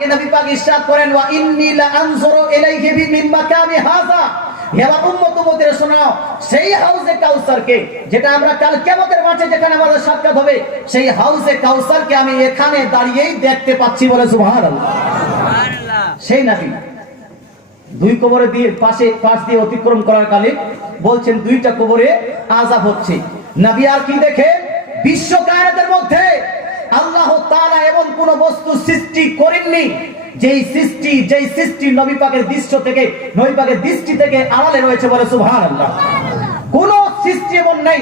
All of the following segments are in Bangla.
নবী পাক ইরশাদ করেন ওয়া ইন্নী লা আনজুরু ইলাইহি মিন মাকামি হাযা। হে আমার উম্মত উম্মতেরা শোনাও, সেই হাউজে কাউসারকে, যেটা আমরা কাল কিয়ামতের মাঠে যেখানে আমাদের সাক্ষাৎ হবে, সেই হাউজে কাউসারকে আমি এখানে দাঁড়িয়েই দেখতে পাচ্ছি, বলে সুবহানাল্লাহ। সুবহানাল্লাহ। সেই নবী দুই কবরে দিয়ে পাশ দিয়ে অতিক্রম করার কালে বলছেন দুইটা কবরে আযাব হচ্ছে। নবী আর কি দেখে? বিশ্ব কায়নাতের মধ্যে আল্লাহ তাআলা এমন কোন বস্তু সৃষ্টি করেননি যেই সৃষ্টি নবী পাকের দৃষ্টি থেকে আড়ালে রয়েছে, বলে সুবহানাল্লাহ। কোন সৃষ্টি এমন নাই।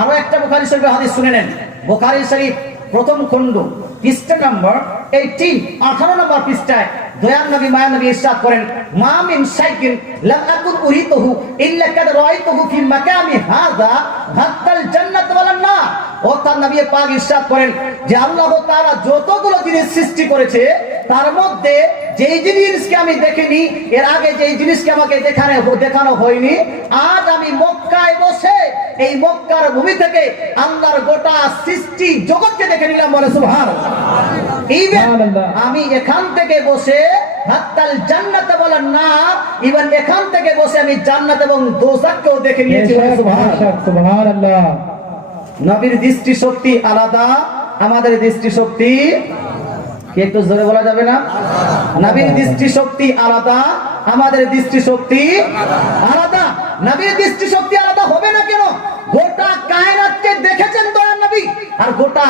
আরো একটা বুখারী শরীফের হাদিস শুনে নেন। বুখারী শরীফ প্রথম খণ্ড পৃষ্ঠা নম্বর 18 নম্বর পৃষ্ঠায় দয়ার নবী মায়া নবী ইরশাদ করেন মা মিন শাইইন লাম আকুন উরিতুহু ইল্লা কাদ রাআইতুহু ফি মাকামি হাযা হাত্তাল জান্নাত ওয়াল নার। ও তার নবী পাক ইরশাদ করেন যে আল্লাহ তাআলা যতগুলো জিনিস সৃষ্টি করেছে তার মধ্যে যেই জিনিসকে আমি দেখিনি, এর আগে যেই জিনিসকে আমাকে দেখানো হয়নি, আজ আমি মক্কায় বসে এই মক্কার ভূমি থেকে আল্লাহর গোটা সৃষ্টি জগৎকে দেখে নিলাম, বলে সুবহানাল্লাহ। আমি এখান থেকে বসে হাত্তাল জান্নাত ওয়াল নার, ইভেন এখান থেকে বসে আমি জান্নাত এবং দোজখকেও দেখে নিয়েছি, বলে সুবহানাল্লাহ। নবীর দৃষ্টি শক্তি আলাদা, আমাদের দৃষ্টি শক্তি কি একটু জোরে বলা যাবে না? নবীর দৃষ্টি শক্তি আলাদা, আমাদের দৃষ্টি শক্তি আলাদা। নবীর দৃষ্টি শক্তি আলাদা হবে না কেন? গোটা কায়নাতকে দেখেছেন দয়ার নবী, আর গোটা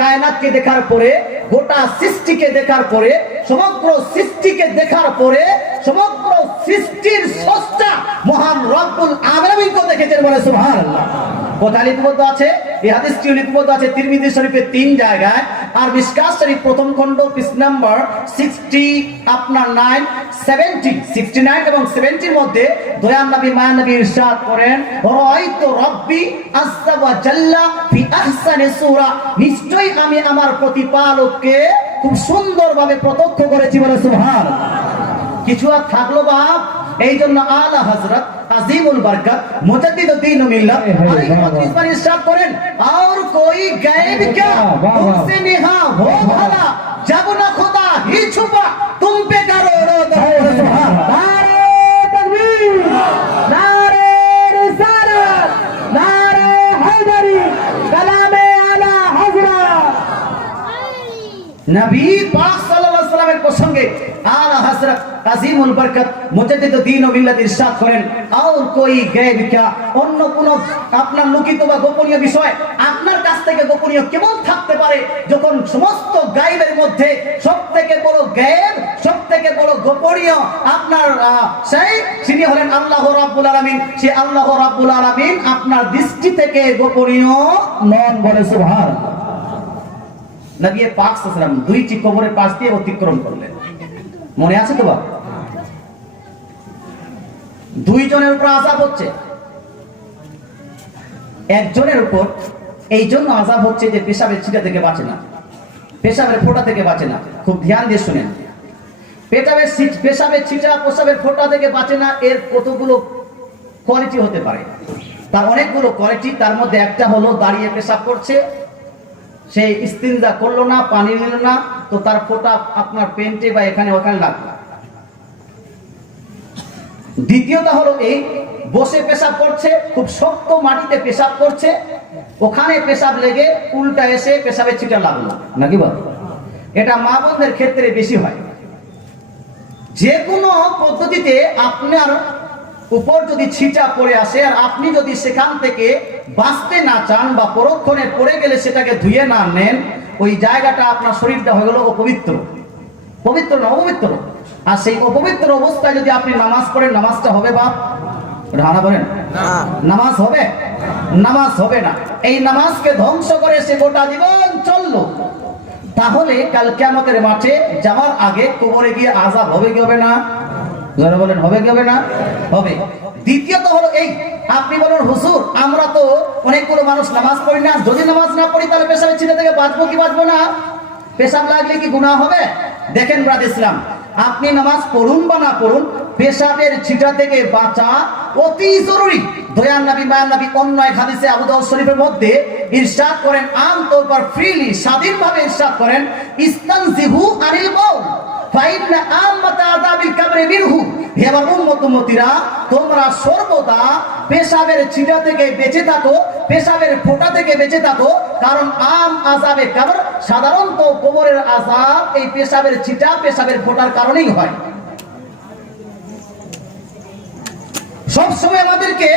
কায়নাতকে দেখার পরে, গোটা সৃষ্টিকে দেখার পরে, সমগ্র সৃষ্টিকে দেখার পরে সমগ্র সৃষ্টির স্রষ্টা মহান রব্বুল আলামিনকে দেখেছেন, বলে সুবহানাল্লাহ। কথা লিপিবদ্ধ আছে, এই হাদিসটি লিপিবদ্ধ আছে তিরমিজি শরীফে 3 জায়গায়, আর মিশকাত শরীফ প্রথম খণ্ড পৃষ্ঠা নাম্বার 69 এবং 70 মধ্যে দয়ার নবী মায়া নবী ইরশাদ করেন রাআইতু রাব্বি আযজা ওয়া জাল্লা ফি আহসানি সূরা, নিশ্চয়ই আমি আমার প্রতিপালককে খুব সুন্দরভাবে প্রত্যক্ষ করেছি, বলে সুবহানাল্লাহ। কিছু আর থাকলো বাপ, এই জন্য আলা হযরত আজিমুল বরকত মুজাদ্দিদুদ্দিন মিল্লাত আলাইহিস ইরশাদ করেন और कोई गैब क्या तुमसे निहा हो भला जब न खुदा ही छुपा तुम पे करो रोद। नारे तकबीर, नारे रिसालत, नारे हैदरी, कलामे आला हजरत। नबी पाक साल्लाल्लाहु अलैहि वसल्लमेর প্রসঙ্গে आला हजरत আজিমুল বরকত মুজাদ্দিদুদ্দিন মিল্লাত ইরশাদ করেন আর কোই গায়ব क्या, অন্য কোন আপনার লুকিত বা গোপনীয় বিষয় আপনার কাছ থেকে গোপনীয় কেমন থাকতে পারে, যখন সমস্ত গায়বের মধ্যে সবথেকে বড় গায়ব, সবথেকে বড় গোপনীয় আপনার তিনি হলেন আল্লাহ রাব্বুল আলামিন। সে আল্লাহ রাব্বুল আলামিন আপনার দৃষ্টি থেকে গোপনীয় নন, বলে সুবহানাল্লাহ। নবী পাক সাল্লাল্লাহু আলাইহি ওয়াসাল্লাম দুইটি কবরের পাশ দিয়ে অতিক্রম করলেন, মনে আছে তো বাবা? দুইজনের উপর আযাব হচ্ছে। একজনের উপর এই জন্য আযাব হচ্ছে যে পেশাবের ছিটা থেকে বাঁচে না, পেশাবের ফোঁটা থেকে বাঁচে না। খুব ধ্যান দিয়ে শুনেন, পেশাবের ছিটা, পেশাবের ফোঁটা থেকে বাঁচে না। এর কতগুলো কোয়ালিটি হতে পারে, তার অনেকগুলো কোয়ালিটি। তার মধ্যে একটা হলো দাঁড়িয়ে পেশাব করছে, সে ইস্তিনজা করলো না, পানি নিল না, তো তার ফোঁটা আপনার পেন্টে বা এখানে ওখানে লাগলো। দ্বিতীয়টা হলো এই বসে পেশাব করছে, খুব শক্ত মাটিতে পেশাব করছে, ওখানে পেশাব লেগে উল্টা এসে পেশাবের ছিটা লাগলো, নাকি বল? এটা মা বোনদের ক্ষেত্রে বেশি হয়। যে কোনো পদ্ধতিতে আপনার উপর যদি ছিটা পড়ে আসে আর আপনি যদি সেখান থেকে বাঁচতে না চান বা পরক্ষণে পড়ে গেলে সেটাকে ধুয়ে না নেন, ওই জায়গাটা আপনার শরীরটা হয়ে গেল অপবিত্র, পবিত্র না অপবিত্র। আর সেই অপবিত্র অবস্থায় যদি আপনি নামাজ পড়েন, নামাজটা হবে বাপ? ধারণা করেন নামাজ হবে? নামাজ হবে না। এই নামাজকে ধ্বংস করে সে গোটা জীবন চললো, তাহলে কাল কিয়ামতের মাঠে যাওয়ার আগে কবরে গিয়ে আযাব হবে কি হবে না? যারা বলেন হবে কি হবে না? হবে। দ্বিতীয়ত হলো এই, আপনি বলেন হুজুর আমরা তো অনেকগুলো মানুষ নামাজ পড়ি না, যদি নামাজ না পড়ি তাহলে পেশাবের ছিটা থেকে বাঁচবো কি বাঁচবো না? পেশাব লাগলে কি গুনাহ হবে? দেখেন ব্রাদ ইসলাম, আপনি নামাজ পড়ুন বা না পড়ুন, পেশাবের ছিটা থেকে বাঁচা অতি জরুরি। দয়ার নবী মায়ার নবী অন্য এক হাদিসে আবু দাউদ শরীফের মধ্যে ইরশাদ করেন, আমতৌর পর ফ্রিলি স্বাধীনভাবে ইরশাদ করেন, ইস্তানজিহু আনিল বাউল ফাইন্না আম্মাতা আযাবিল কবরি মিনহু। হে আমার উম্মত উম্মতিরা, তোমরা সর্বদা পেশাবের ছিটা থেকে বেঁচে থাকো, পেশাবের ফোঁটা থেকে বেঁচে থাকো, কারণ আম আযাবে কবর, সাধারণত কবরের আযাব এই পেশাবের ছিটা পেশাবের ফোঁটার কারণেই হয়। সব সময় আমাদেরকে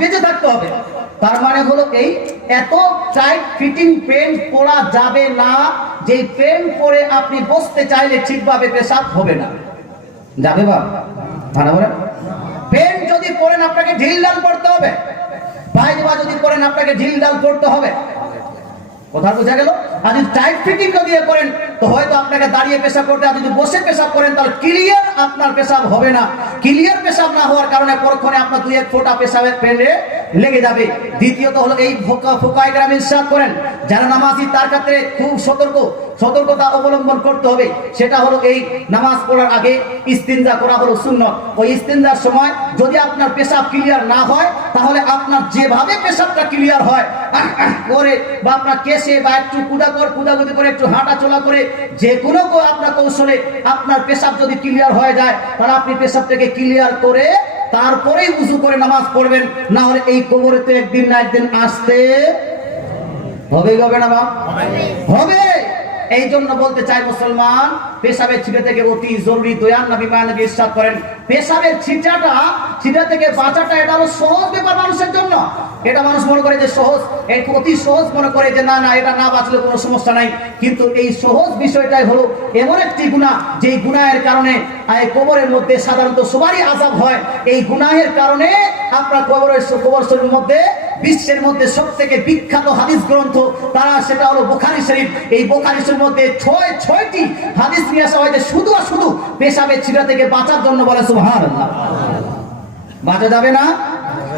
বেঁচে থাকতে হবে। তার মানে হলো এই, এত টাইট ফিটিং প্যান্ট পরা যাবে না যে প্যান্ট পরে আপনি বসতে চাইলে ঠিকভাবে পেশাব হবে না। যাবে বাবা? ভালো বলেন। প্যান্ট যদি পরেন আপনাকে ঢিলঢাল পড়তে হবে, পায়জামা যদি পরেন আপনাকে ঢিলঢাল পড়তে হবে। কথা বোঝা গেল? আর যদি টাইট ফিটিং দিয়ে করেন তো হয়তো আপনাকে দাঁড়িয়ে পেশাব করতে, আর যদি বসে পেশাব করেন তাহলে ক্লিয়ার আপনার পেশাব হবে না। ক্লিয়ার পেশাব না হওয়ার কারণে পরক্ষণে আপনার দুই এক ফোঁটা পেশাবের প্যান্টে লেগে যাবে। দ্বিতীয়ত হলো এই ফোকায়ে কেরাম ইরশাদ করেন, যারা নামাজি তার ক্ষেত্রে খুব সতর্কতা অবলম্বন করতে হবে। সেটা হলো এই নামাজ পড়ার আগে ইস্তিনজা করা হলো সুন্নাত। ওই ইস্তিনজার সময় যদি আপনার পেশাব ক্লিয়ার না হয়, তাহলে আপনার যেভাবে পেশাবটা ক্লিয়ার হয় করে বা আপনার কেসে বা একটু কুদাকুদি করে একটু হাঁটা চলা করে যে কোনো আপনার কৌশলে আপনার পেশাব যদি ক্লিয়ার হয়ে যায়, তাহলে আপনি পেশাবটাকে ক্লিয়ার করে তারপরেই উযু করে নামাজ পড়বেন। না হলে এই কবরে তো একদিন না একদিন আসতে হবে না বাপ? হবে। এই জন্য বলতে চাই মুসলমান, পেশাবের ছিটা থেকে অতি জরুরি। দয়ার নবী মায়ার নবী ইরশাদ করেন, পেশাবের ছিটা থেকে বাঁচাটা এটা হলো সহজ ব্যাপার মানুষের জন্য। এটা মানুষ মনে করে যে সহজ, অতি সহজ মনে করে যে না এটা না বাঁচলে কোনো সমস্যা নাই। কিন্তু এই সহজ বিষয়টাই হলো এমন একটি গুনাহ, যেই গুনাহের কারণে কবরের মধ্যে সাধারণত সবারই আযাব হয়। এই গুনাহের কারণে আপনার কবর শরীফের মধ্যে বিশ্বের মধ্যে সবথেকে বিখ্যাত হাদিস গ্রন্থ তারা, সেটা হলো বুখারী শরীফ। এই বুখারী শরীফের মধ্যে ছয়টি হাদিস নিয়ে আসা হয়েছে শুধু আর শুধু পেশাবের ছিটা থেকে বাঁচার জন্য। বলে সুবহানাল্লাহ। বাঁচা যাবে না?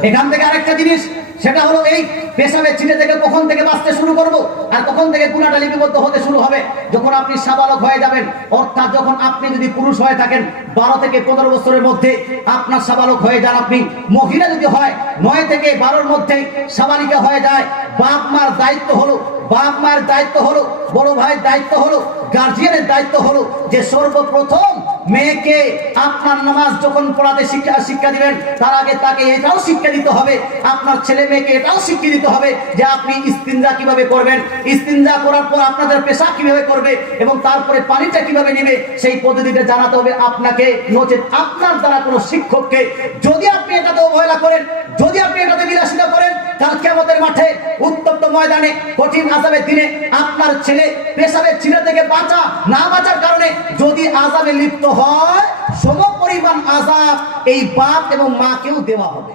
এখান থেকে আরেকটা জিনিস, সেটা হলো এই পেশাবের ছিটা থেকে কখন থেকে বাঁচতে শুরু করব আর কখন থেকে গুনাহটা লিপিবদ্ধ হতে শুরু হবে? যখন আপনি সাবালক হয়ে যাবেন, অর্থাৎ যখন আপনি যদি পুরুষ হয়ে থাকেন 12 থেকে 15 বছরের মধ্যে আপনার সাবালক হয়ে যান আপনি। মহিলা যদি হয় 9 থেকে 12-র মধ্যে সাবালিকা হয়ে যায়। বাপ মার দায়িত্ব হলো, বড় ভাইয়ের দায়িত্ব হলো, গার্জিয়ানের দায়িত্ব হলো যে সর্বপ্রথম মেয়েকে আপনার নামাজ যখন পড়াতে শিক্ষা দিবেন, তার আগে তাকে এটাও শিক্ষা দিতে হবে, আপনার ছেলে মেয়েকে এটাও শিখিয়ে দিতে হবে যে আপনি ইস্তিনজা কিভাবে করবেন, ইস্তিনজা করার পর আপনাদের পেশাব কিভাবে করবে এবং তারপরে পানিটা কিভাবে নেবে, সেই পদ্ধতিটা জানাতে হবে আপনাকে। নচেত আপনার দ্বারা কোনো শিক্ষককে যদি আপনি এটাতে অবহেলা করেন, যদি আপনি এটাতে বিলাসিতা করেন, কাল কিয়ামতের মাঠে উত্তপ্ত ময়দানে কঠিন আযাবের দিনে আপনার ছেলে পেশাবের ছিটা থেকে না বাঁচার কারণে যদি আযাবে লিপ্ত হয়, সমপরিমাণ আযাব এই বাপ এবং মাকেও দেওয়া হবে।